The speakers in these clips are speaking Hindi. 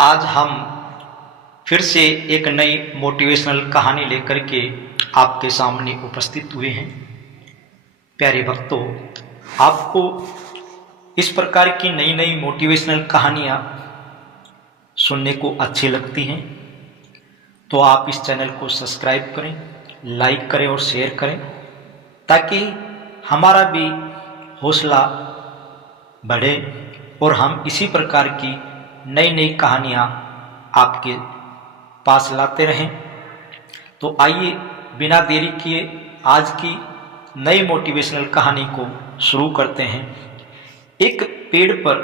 आज हम फिर से एक नई मोटिवेशनल कहानी लेकर के आपके सामने उपस्थित हुए हैं। प्यारे भक्तों, आपको इस प्रकार की नई नई मोटिवेशनल कहानियाँ सुनने को अच्छी लगती हैं तो आप इस चैनल को सब्सक्राइब करें, लाइक करें और शेयर करें ताकि हमारा भी हौसला बढ़े और हम इसी प्रकार की नई नई कहानियाँ आपके पास लाते रहें। तो आइए बिना देरी किए आज की नई मोटिवेशनल कहानी को शुरू करते हैं। एक पेड़ पर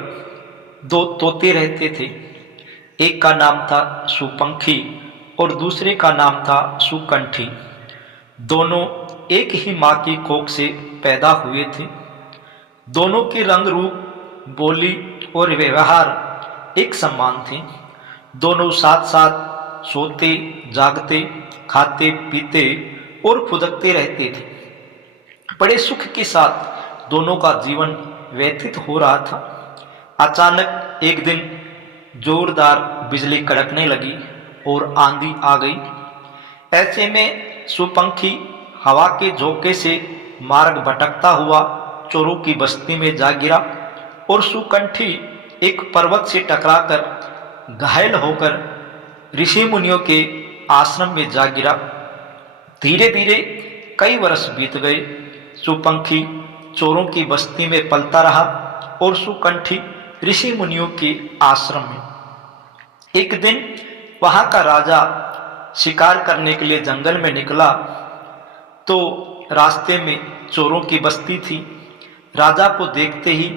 दो तोते रहते थे। एक का नाम था सुपंखी और दूसरे का नाम था सुकंठी। दोनों एक ही माँ की कोख से पैदा हुए थे। दोनों के रंग रूप, बोली और व्यवहार एक समान थे। दोनों साथ साथ सोते, जागते, खाते, पीते और फुदकते रहते थे। बड़े सुख के साथ दोनों का जीवन व्यतीत हो रहा था। अचानक एक दिन जोरदार बिजली कड़कने लगी और आंधी आ गई। ऐसे में सुपंखी हवा के झोंके से मार्ग भटकता हुआ चोरों की बस्ती में जा गिरा और सुकंठी एक पर्वत से टकराकर घायल होकर ऋषि मुनियों के आश्रम में जा गिरा। धीरे धीरे कई वर्ष बीत गए। सुपंखी चोरों की बस्ती में पलता रहा और सुकंठी ऋषि मुनियों के आश्रम में। एक दिन वहां का राजा शिकार करने के लिए जंगल में निकला तो रास्ते में चोरों की बस्ती थी। राजा को देखते ही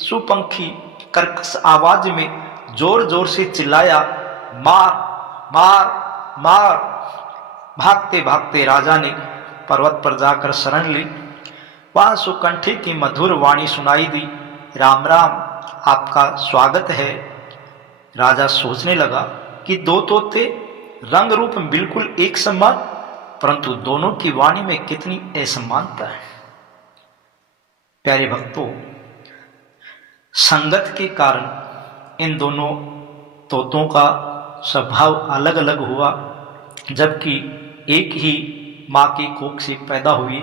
सुपंखी कर्कश आवाज में जोर जोर से चिल्लाया, मार मार मार। भागते भागते राजा ने पर्वत पर जाकर शरण ली। वहां सुकंठी की मधुर वाणी सुनाई दी, राम राम, आपका स्वागत है। राजा सोचने लगा कि दो तोते रंग रूप बिल्कुल एक समान, परंतु दोनों की वाणी में कितनी असमानता है। प्यारे भक्तों, संगत के कारण इन दोनों तोतों का स्वभाव अलग अलग हुआ, जबकि एक ही माँ की कोख से पैदा हुई।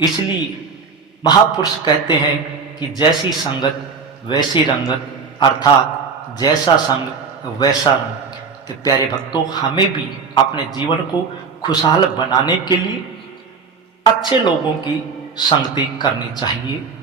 इसलिए महापुरुष कहते हैं कि जैसी संगत वैसी रंगत, अर्थात जैसा संग वैसा रंग। तो प्यारे भक्तों, हमें भी अपने जीवन को खुशहाल बनाने के लिए अच्छे लोगों की संगति करनी चाहिए।